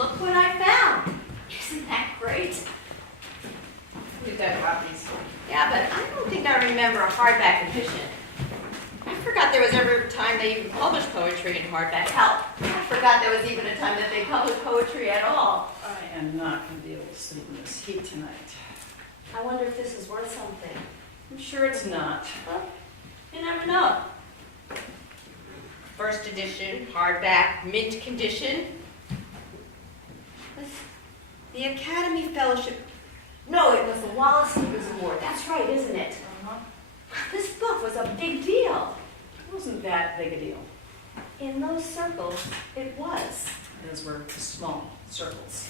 Look what I found. Isn't that great? We've done copies. Yeah, but I don't think I remember a hardback edition. I forgot there was ever a time they even published poetry in hardback. Hell, I forgot there was even a time that they published poetry at all. I am not going to be able to sleep in this heat tonight. I wonder if this is worth something. I'm sure it's not. Well, you never know. First edition, hardback, mint condition. The Academy Fellowship. No, it was the Wallace Stevens Award. That's right, isn't it? This book was a big deal. It wasn't that big a deal. In those circles, it was. Those were small circles.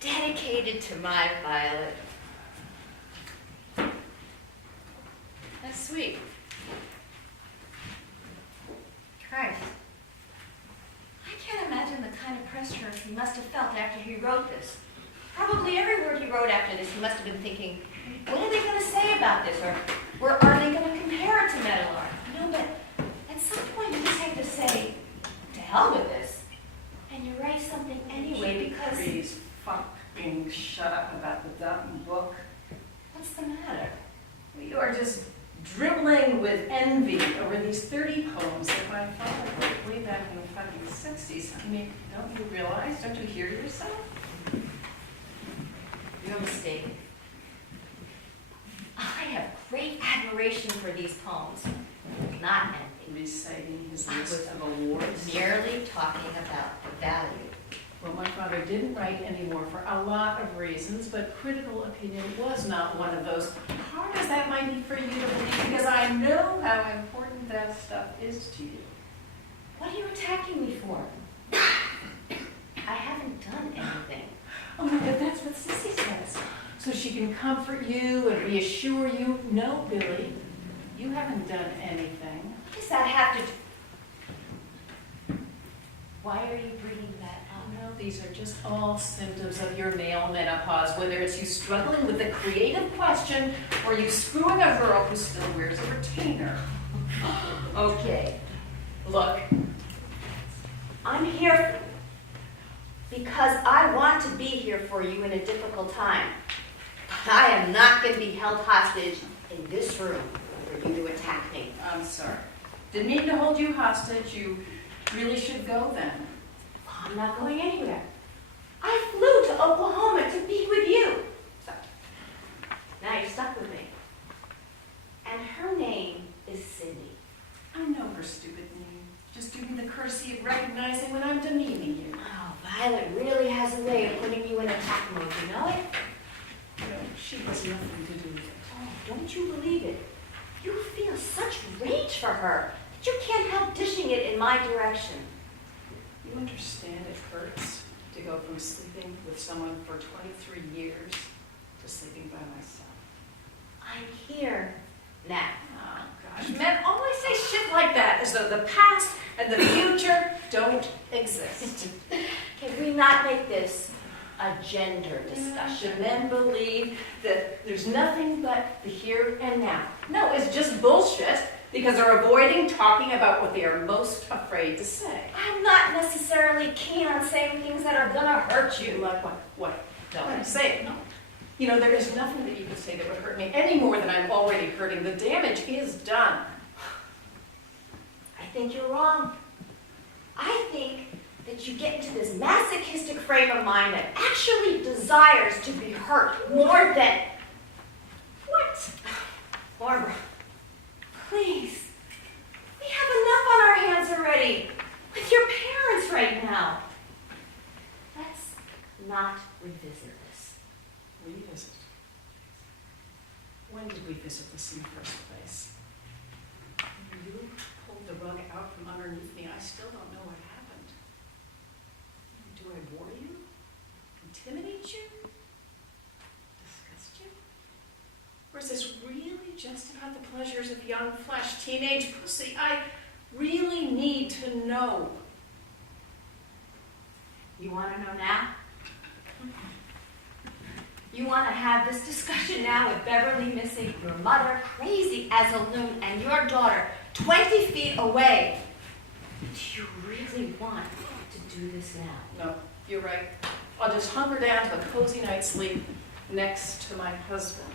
Dedicated to my Violet. That's sweet. Christ. I can't imagine the kind of pressure he must have felt after he wrote this. Probably every word he wrote after this, he must have been thinking, what are they going to say about this? Or are they going to compare it to Meadowlark? No, but at some point you just have to say, to hell with this. And you write something anyway because... Please fucking shut up about the dumb book. What's the matter? You are just dribbling with envy over these 30 poems that my father wrote way back in the fucking 60s. I mean, don't you realize? Don't you hear yourself? You're mistaken. I have great admiration for these poems, not envy. Reciting his list of awards. Merely talking about the value. Well, my father didn't write anymore for a lot of reasons, but critical opinion was not one of those. Hard as that might be for you to believe, because I know how important that stuff is to you. What are you attacking me for? I haven't done anything. Oh my God, that's what Sissy says. So she can comfort you and reassure you. No, Billy, you haven't done anything. What does that have to do? Why are you bringing that up? No, these are just all symptoms of your male menopause, whether it's you struggling with a creative question or you screwing a girl who still wears a retainer. Okay, look, I'm here for you because I want to be here for you in a difficult time. But I am not going to be held hostage in this room for you to attack me. I'm sorry. Didn't mean to hold you hostage. You really should go then. I'm not going anywhere. I flew to Oklahoma to be with you. So, now you're stuck with me. And her name is Cindy. I know her stupid name. Just do me the courtesy of recognizing when I'm demeaning you. Oh, Violet really has a way of putting you in attack mode, you know it? No, she has nothing to do with it. Oh, don't you believe it? You feel such rage for her that you can't help dishing it in my direction. You understand it hurts to go from sleeping with someone for 23 years to sleeping by myself. I'm here now. Oh, gosh. Men always say shit like that, as though the past and the future don't exist. Can we not make this a gender discussion? Should men believe that there's nothing but the here and now? No, it's just bullshit because they're avoiding talking about what they are most afraid to say. I'm not necessarily keen on saying things that are gonna hurt you. Like what? What? Don't say it. No. You know, there is nothing that you can say that would hurt me any more than I'm already hurting. The damage is done. I think you're wrong. I think that you get into this masochistic frame of mind that actually desires to be hurt more than... What? Barbara, please. We have enough on our hands already with your parents right now. Let's not revisit this. Revisit? When did we visit this in the first place? When you pulled the rug out from underneath me, I still don't know what happened. Do I bore you? Intimidate you? Disgust you? Or is this really just about the pleasures of young flesh, teenage pussy? I really need to know. You want to know now? You want to have this discussion now with Beverly missing, your mother crazy as a loon, and your daughter 20 feet away. Do you really want to do this now? No, you're right. I'll just hunker down to a cozy night's sleep next to my husband.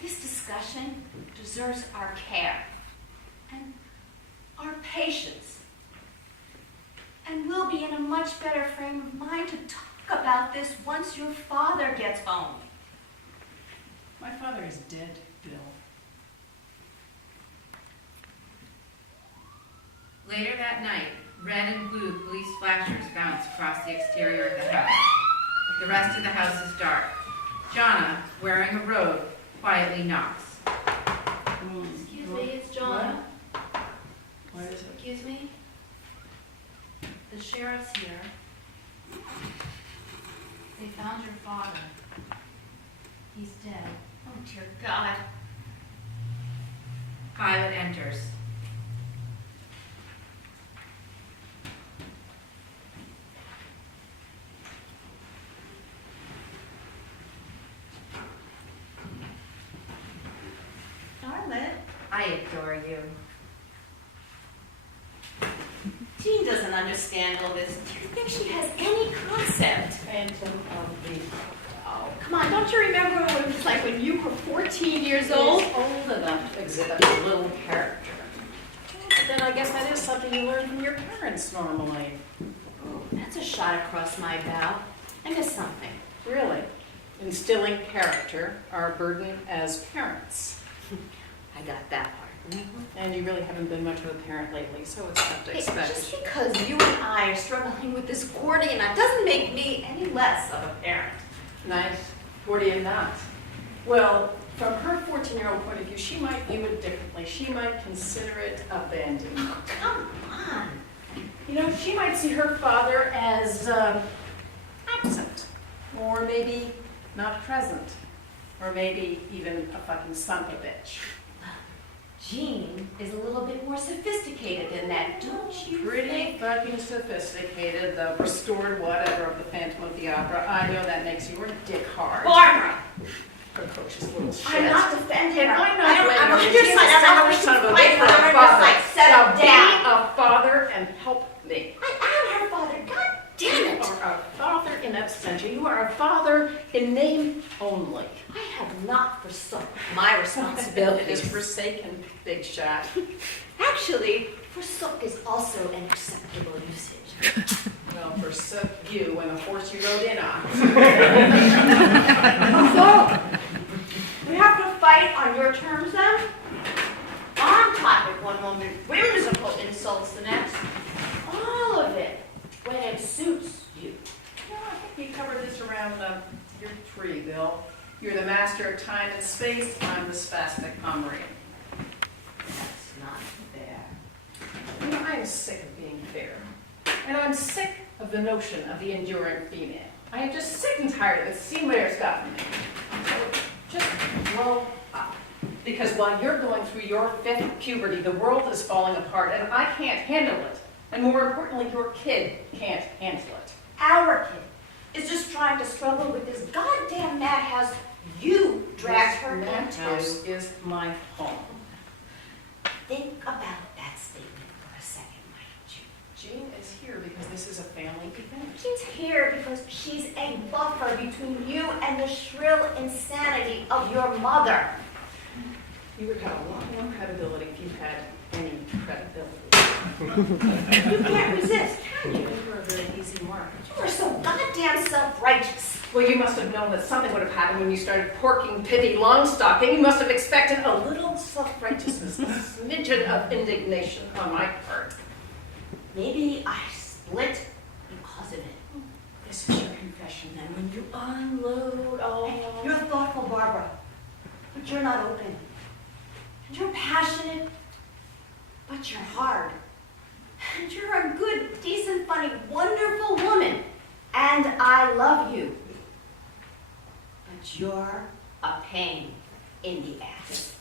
This discussion deserves our care and our patience. And we'll be in a much better frame of mind to talk about this once your father gets home. My father is dead, Bill. Later that night, red and blue police flashers bounce across the exterior of the house. The rest of the house is dark. Jonna, wearing a robe, quietly knocks. Excuse me, it's John. What is it? Excuse me? The sheriff's here. They found your father. He's dead. Oh, dear God. Violet enters. Charlotte. I adore you. Jean doesn't understand all this. Do you think she has any concept? Phantom of the Oh, come on, don't you remember what it was like when you were 14 years old? Is old enough to exhibit a little character. But then I guess that is something you learn from your parents normally. Oh, that's a shot across my bow. I missed something. Really? Instilling character, our burden as parents. I got that part. And you really haven't been much of a parent lately, so it's not to Hey, expect. just because you and I are struggling with this Gordian knot doesn't make me any less of a parent. Nice, Gordian knot. Well, from her 14-year-old point of view, she might view it differently. She might consider it abandoned. Oh, come on. You know, she might see her father as absent, or maybe not present, or maybe even a fucking son of a bitch. Jean is a little bit more sophisticated than that, don't you Pretty think? fucking sophisticated, the restored whatever of the Phantom of the Opera. I know that makes you a dick hard. Barbara! Precocious little shit. I'm not defending her. I'm not I'm blaming on her. your She's side. a I'm not selfish son of a fight bitch for with her. a I'm just father. like, settle Now down. be a father and help me. I am her father. God damn You it. are a father in absentia. You are a father in name only. I have not forsook my It is responsibilities. forsaken, big shot. Actually, forsook is also an acceptable usage. Well, forsook you and the horse you rode in on. So, we have to fight on your terms then? On topic one moment, whimsical insults the next. All of it when it suits you. Yeah, I think we covered this around your tree, Bill. You're the master of time and space. I'm the spastic Pomeranian. That's not fair. You know, I'm sick of being fair. And I'm sick of the notion of the enduring female. I am just sick and tired of it. See where it's gotten me. So just grow up. Because while you're going through your 5th puberty, the world is falling apart, and I can't handle it. And more importantly, your kid can't handle it. Our kid is just trying to struggle with this goddamn madhouse you dragged her This into. house is my home. Think about that statement for a second, might you? Jean is here because this is a family event. She's here because she's a buffer between you and the shrill insanity of your mother. You would have a lot more credibility if you had any credibility. You can't resist, can you? You were a really easy mark. You are so goddamn self-righteous. Well, you must have known that something would have happened when you started porking Pippi Longstocking. You must have expected a little self-righteousness, a smidgen of indignation on my part. Maybe I split because of it. This is your confession, then, when you unload all... Hey, you're thoughtful, Barbara, but you're not open. And you're passionate, but you're hard. And you're a good, decent, funny, wonderful woman. And I love you. But you're a pain in the ass.